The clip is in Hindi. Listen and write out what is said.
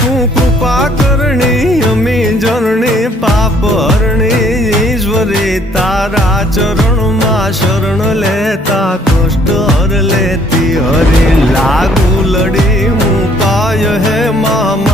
तू कृपा करणी अमी जननी पाप हरणी ईश्वरी तारा चरण मां शरण लेता कष्ट हर लेती हरी लागू लड़ी हूँ पाय है मामा